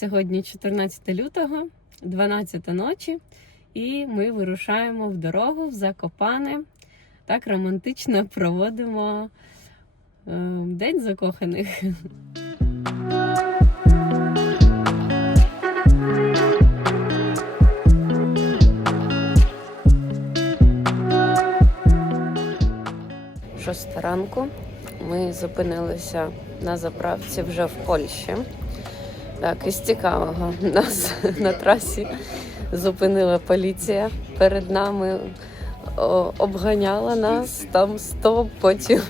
Сьогодні 14 лютого, 12 ночі, і ми вирушаємо в дорогу в Закопане. Так романтично проводимо е, День закоханих. Шоста ранку. Ми зупинилися на заправці вже в Польщі. Так, із цікавого нас на трасі зупинила поліція перед нами, обганяла нас там стоп, потім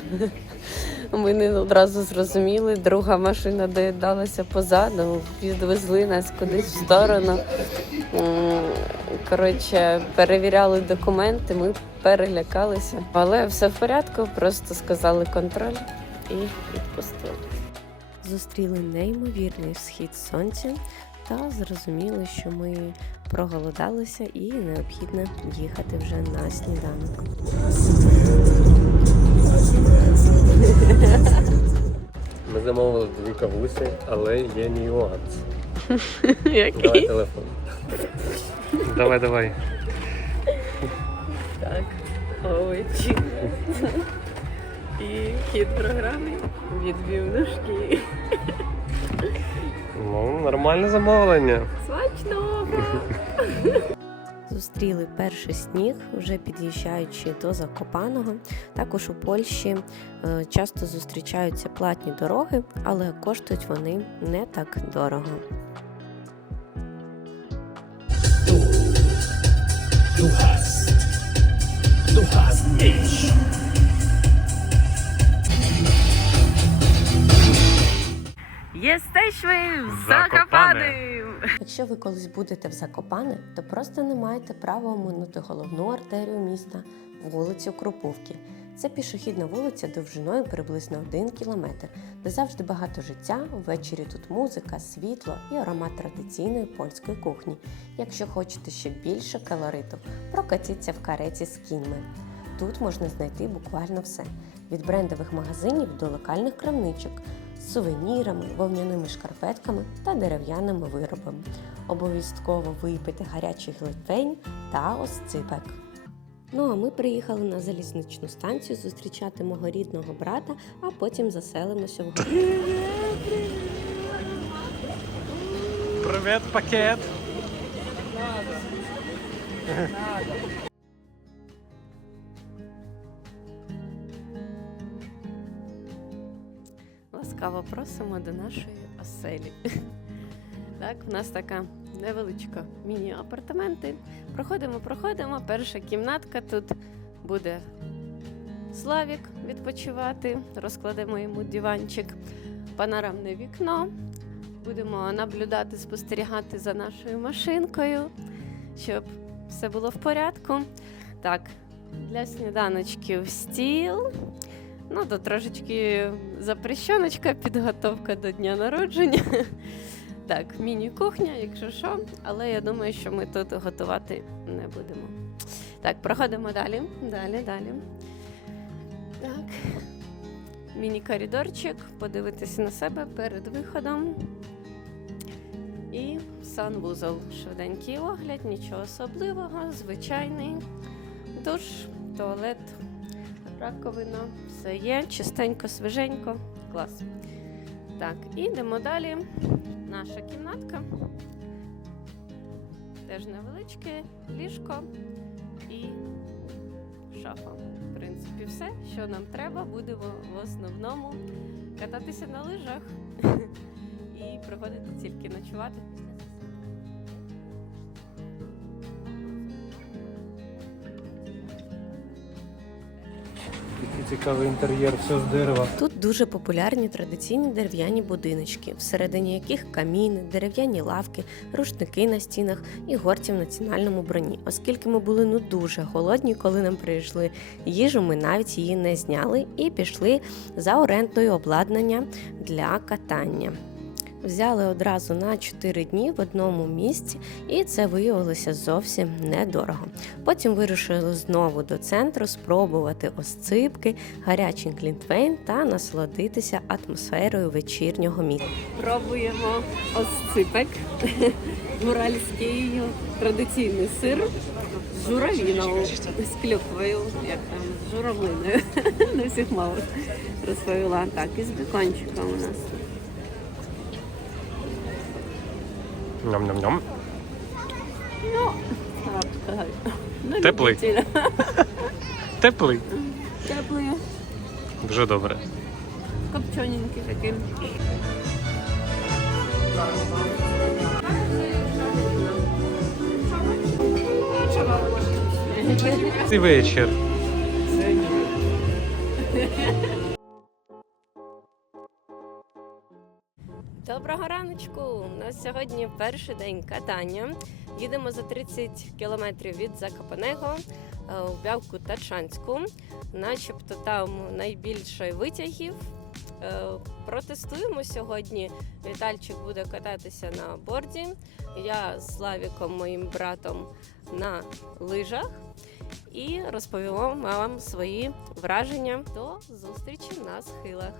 ми не одразу зрозуміли. Друга машина доїдалася позаду, відвезли нас кудись в сторону. Коротше, перевіряли документи, ми перелякалися. Але все в порядку, просто сказали контроль і відпустили. Зустріли неймовірний схід сонця та зрозуміли, що ми проголодалися і необхідно їхати вже на сніданок. Ми замовили дві кавусі, але є нюанс. Давай телефон. Давай, давай. Так, овочі. І хід програми відвів ножки. Ну, нормальне замовлення. Смачного! Зустріли перший сніг, вже під'їжджаючи до Закопаного. Також у Польщі е, часто зустрічаються платні дороги, але коштують вони не так дорого. Du hast. Du hast mich. Єстешви в Закопане! Якщо ви колись будете в Закопане, то просто не маєте права оминути головну артерію міста вулицю Кропивки. Це пішохідна вулиця довжиною приблизно 1 кілометр, де завжди багато життя. Ввечері тут музика, світло і аромат традиційної польської кухні. Якщо хочете ще більше калориту, прокатіться в кареті з кіньми. Тут можна знайти буквально все: від брендових магазинів до локальних крамничок сувенірами, вовняними шкарпетками та дерев'яними виробами. Обов'язково випити гарячий глитвейн та осципек. Ну а ми приїхали на залізничну станцію зустрічати мого рідного брата, а потім заселимося в готель. Привіт, пакет. Ласкаво просимо до нашої оселі. Так, в нас така невеличка міні-апартаменти. Проходимо, проходимо. Перша кімнатка тут буде Славік відпочивати. Розкладемо йому диванчик, панорамне вікно. Будемо наблюдати, спостерігати за нашою машинкою, щоб все було в порядку. Так, для сніданочків стіл. Ну, то трошечки запрещеночка, підготовка до дня народження. Так, міні-кухня, якщо що, але я думаю, що ми тут готувати не будемо. Так, проходимо далі, далі, далі. Так. Міні-коридорчик, подивитися на себе перед виходом. І санвузол. Швиденький огляд, нічого особливого, звичайний душ, туалет, раковина, все є, чистенько, свіженько, клас. Так, і йдемо далі. Наша кімнатка. Теж невеличке ліжко і шафа. В принципі, все, що нам треба, буде в в основному кататися на лижах і приходити тільки ночувати після Який цікавий інтер'єр, все з дерева. Тут дуже популярні традиційні дерев'яні будиночки, всередині яких каміни, дерев'яні лавки, рушники на стінах і горці в національному броні. Оскільки ми були ну дуже голодні, коли нам прийшли їжу, ми навіть її не зняли і пішли за орендою обладнання для катання. Взяли одразу на 4 дні в одному місці, і це виявилося зовсім недорого. Потім вирушили знову до центру спробувати осципки, гарячий глінтвейн та насолодитися атмосферою вечірнього міста. Пробуємо осципек, уральський традиційний сир з журавіном, з клюквою, як там, журавлиною. На всіх мовах розповіла. Так, і з бекончиком у нас. Ням-ням-ням. Ну. Ну, Теплий. любителя. Теплий. Теплий, Дуже добре. копчененький такий. Цей вечір. сьогодні перший день катання. Їдемо за 30 кілометрів від Закопаного е, у Бявку Тачанську. Начебто там найбільше витягів. Е, Протестуємо сьогодні. Вітальчик буде кататися на борді. Я з Славіком, моїм братом, на лижах. І розповімо вам свої враження до зустрічі на схилах.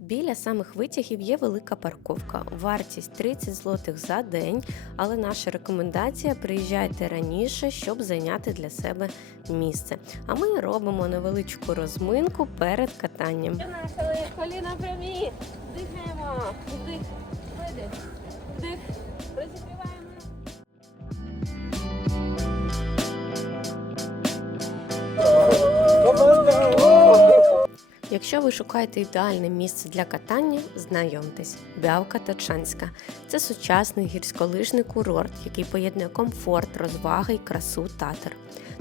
Біля самих витягів є велика парковка. Вартість 30 злотих за день, але наша рекомендація приїжджайте раніше, щоб зайняти для себе місце. А ми робимо невеличку розминку перед катанням. Коліна прямі. Дихаємо. Вдих, видих, вдих. Розігріваємо. Якщо ви шукаєте ідеальне місце для катання, знайомтесь, Бявка Тачанська. Це сучасний гірськолижний курорт, який поєднує комфорт, розваги і красу татар.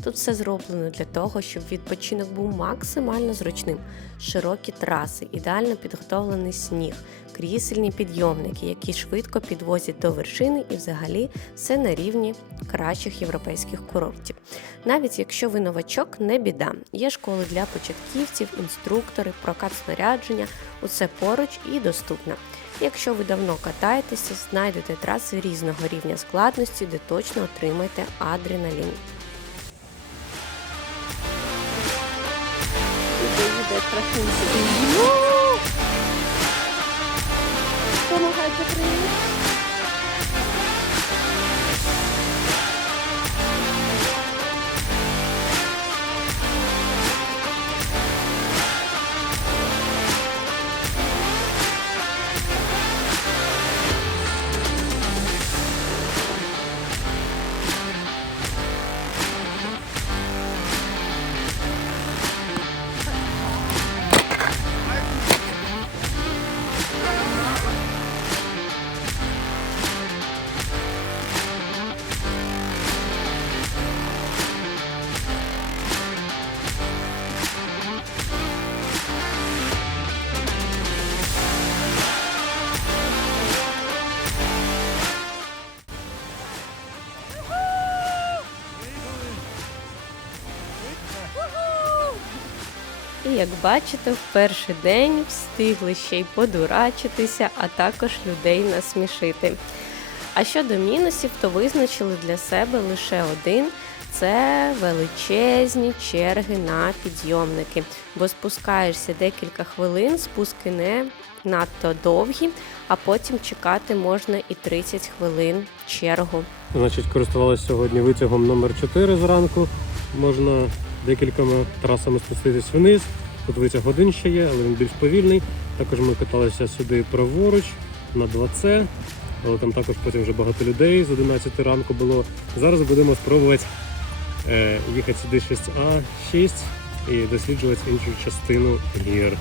Тут все зроблено для того, щоб відпочинок був максимально зручним. Широкі траси, ідеально підготовлений сніг, крісельні підйомники, які швидко підвозять до вершини і взагалі все на рівні кращих європейських курортів. Навіть якщо ви новачок, не біда. Є школи для початківців, інструктори, прокат снарядження, усе поруч і доступно. Якщо ви давно катаєтеся, знайдете траси різного рівня складності, де точно отримаєте адреналін. Помагайте прийняти. Як бачите, в перший день встигли ще й подурачитися, а також людей насмішити. А щодо мінусів, то визначили для себе лише один. Це величезні черги на підйомники, бо спускаєшся декілька хвилин, спуски не надто довгі, а потім чекати можна і 30 хвилин чергу. Значить, користувалися сьогодні витягом номер 4 зранку. Можна декількома трасами спуститись вниз. Тут годин один ще є, але він більш повільний. Також ми каталися сюди праворуч на 2C, але там також потім вже багато людей з 11 ранку було. Зараз будемо спробувати е, їхати сюди 6А, 6 і досліджувати іншу частину гір.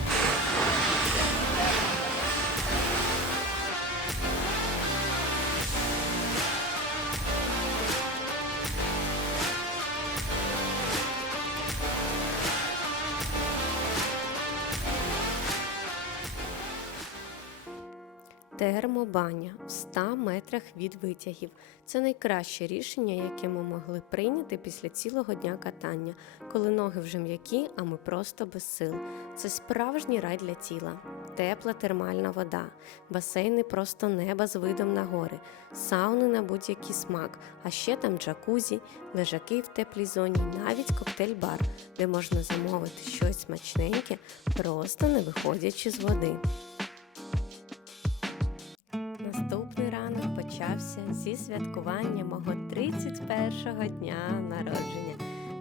Термобаня в 100 метрах від витягів. Це найкраще рішення, яке ми могли прийняти після цілого дня катання, коли ноги вже м'які, а ми просто без сил. Це справжній рай для тіла. Тепла термальна вода, басейни просто неба з видом на гори, сауни на будь-який смак, а ще там джакузі, лежаки в теплій зоні, навіть коктейль-бар, де можна замовити щось смачненьке, просто не виходячи з води. Зі святкування мого 31-го дня народження.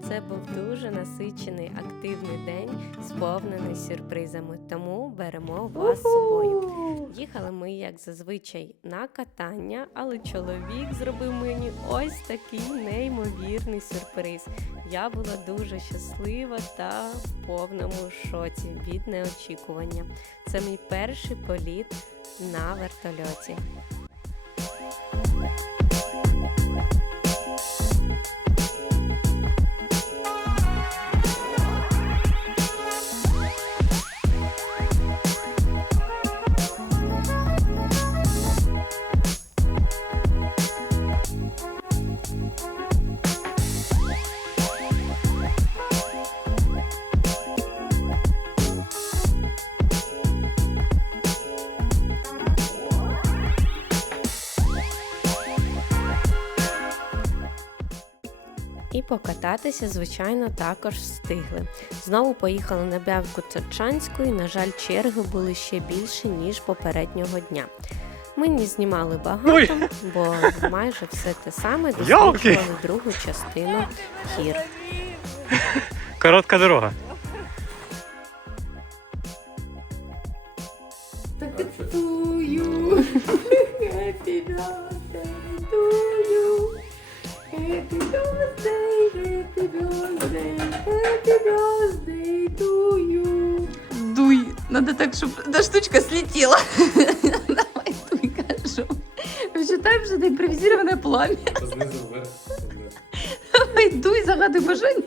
Це був дуже насичений активний день, сповнений сюрпризами. Тому беремо вас з собою. Їхали ми, як зазвичай, на катання, але чоловік зробив мені ось такий неймовірний сюрприз. Я була дуже щаслива та в повному шоці від неочікування. Це мій перший політ на вертольоті. Bye. І покататися, звичайно, також встигли. Знову поїхали на бявку Церчанську, і, на жаль, черги були ще більше, ніж попереднього дня. Ми не знімали багато, Ой! бо майже все те саме досліджували другу частину хір. Коротка дорога. Happy birthday to you. Happy birthday, happy birthday, happy birthday to you. Дуй. Надо так, чтобы эта штучка слетела. Давай, дуй, кажу. Считаем, что это импровизированное пламя. Знизу вверх. Давай, дуй, загадуй бажання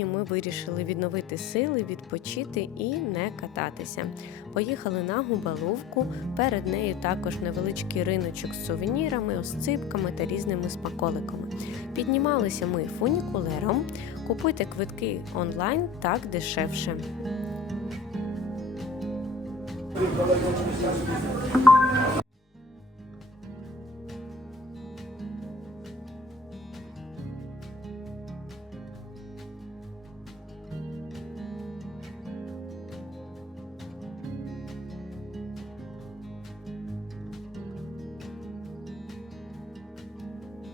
Сьогодні ми вирішили відновити сили, відпочити і не кататися. Поїхали на губаловку. Перед нею також невеличкий риночок з сувенірами, осципками та різними смаколиками. Піднімалися ми фунікулером. Купуйте квитки онлайн так дешевше.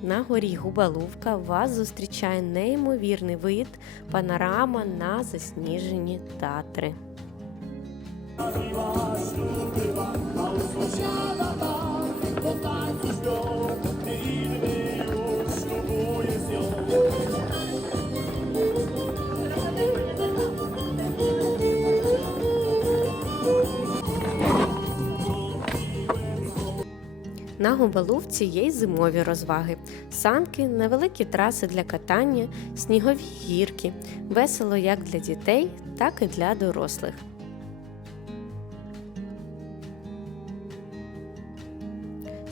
На горі Губалувка вас зустрічає неймовірний вид, панорама на засніжені татри. На Губалувці є й зимові розваги: санки, невеликі траси для катання, снігові гірки. Весело як для дітей, так і для дорослих.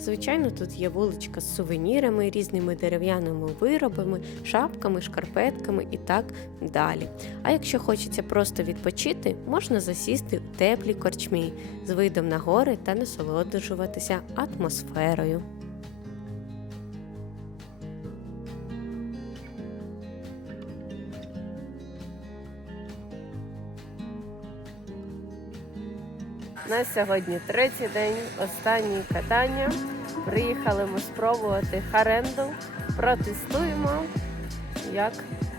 Звичайно, тут є вуличка з сувенірами, різними дерев'яними виробами, шапками, шкарпетками і так далі. А якщо хочеться просто відпочити, можна засісти в теплій корчмі з видом на гори та насолоджуватися атмосферою. На сьогодні третій день, останнє катання. Приїхали ми спробувати харенду. Протестуємо, як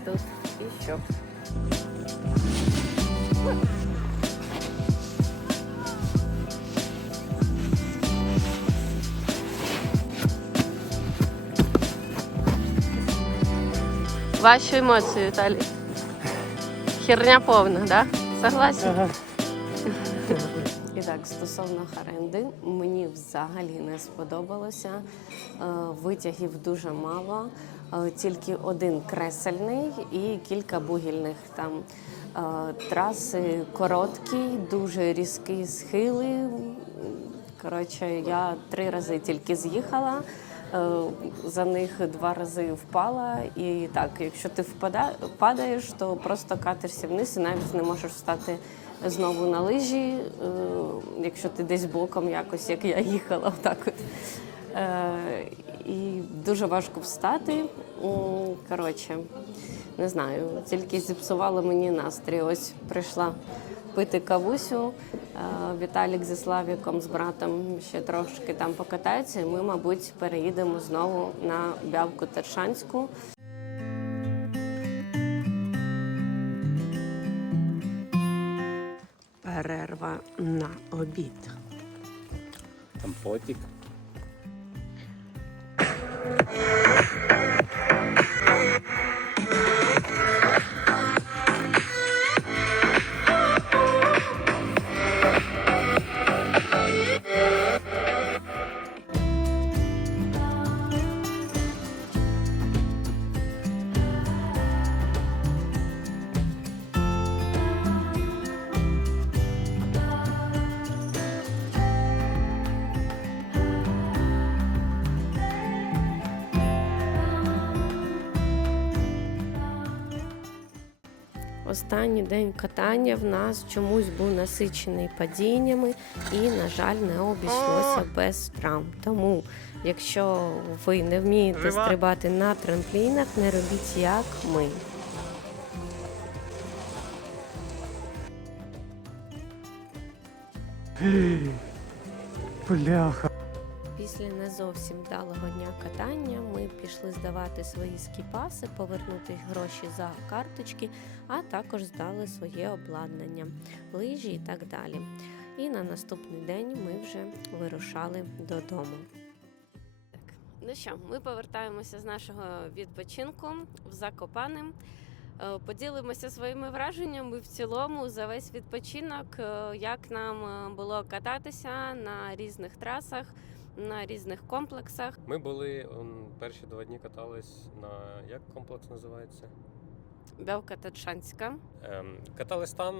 тут і що. Ваші емоції, Віталій? Херня повна, да? Согласен? І стосовно оренди, мені взагалі не сподобалося. Е, Витягів дуже мало, е, тільки один кресельний і кілька бугільних. Там е, траси короткі, дуже різкі схили. Коротше, я три рази тільки з'їхала. За них два рази впала, і так, якщо ти впада, падаєш, то просто катишся вниз і навіть не можеш встати знову на лижі, е, якщо ти десь боком якось, як я їхала, отак от. Е, І дуже важко встати. Коротше, не знаю, тільки зіпсувало мені настрій. Ось прийшла пити кавусю. Е, Віталік зі Славіком, з братом ще трошки там покатаються, і ми, мабуть, переїдемо знову на Бявку Тершанську. На обід. Компотик. Останній день катання в нас чомусь був насичений падіннями і, на жаль, не обійшлося без травм. Тому, якщо ви не вмієте стрибати на трамплінах, не робіть як ми. Бляха. Після не зовсім вдалого дня катання ми пішли здавати свої скіпаси, повернути гроші за карточки, а також здали своє обладнання, лижі і так далі. І на наступний день ми вже вирушали додому. Так, ну що, ми повертаємося з нашого відпочинку в Закопане. Поділимося своїми враженнями в цілому за весь відпочинок, е, як нам е, було кататися на різних трасах, на різних комплексах. Ми були он, перші два дні катались на як комплекс називається? Бявка Татшанська. Ем, катались там,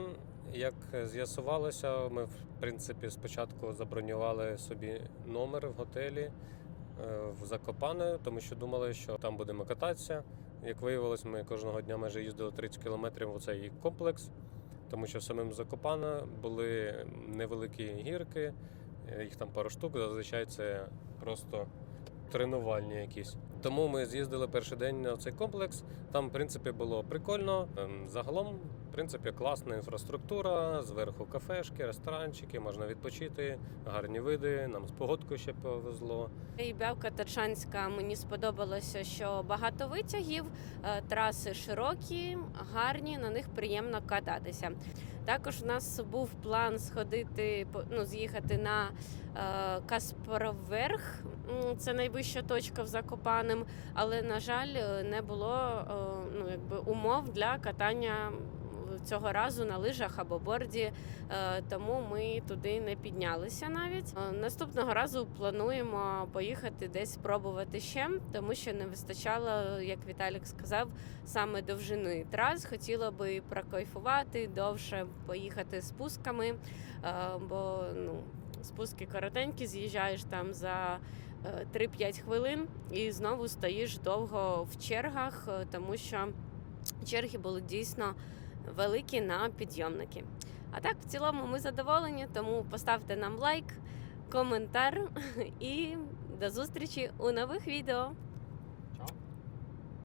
як з'ясувалося, ми в принципі спочатку забронювали собі номер в готелі е, в Закопане, тому що думали, що там будемо кататися. Як виявилось, ми кожного дня майже їздили 30 кілометрів в цей комплекс, тому що в самим Закопане були невеликі гірки, їх там пару штук, зазвичай це просто тренувальні якісь. Тому ми з'їздили перший день на цей комплекс. Там, в принципі, було прикольно. Ем, Загалом, в принципі, класна інфраструктура, зверху кафешки, ресторанчики, можна відпочити, гарні види. Нам з погодкою ще повезло. І Бявка Татшанська мені сподобалося, що багато витягів, е, траси широкі, гарні, на них приємно кататися. Також в нас був план сходити, ну, з'їхати на е, Каспароверх. Це найвища точка в Закопанем, але, на жаль, е, не було е, ну, якби, умов для катання цього разу на лижах або борді, е, тому ми туди не піднялися навіть. Наступного разу плануємо поїхати десь спробувати ще, тому що не вистачало, як Віталік сказав, саме довжини трас. Хотіла би прокайфувати довше, поїхати спусками, бо ну. Спуски коротенькі, з'їжджаєш там за 3-5 хвилин і знову стоїш довго в чергах, е, тому що черги були дійсно великі на підйомники. А так, в цілому, ми задоволені, тому поставте нам лайк, коментар і до зустрічі у нових відео.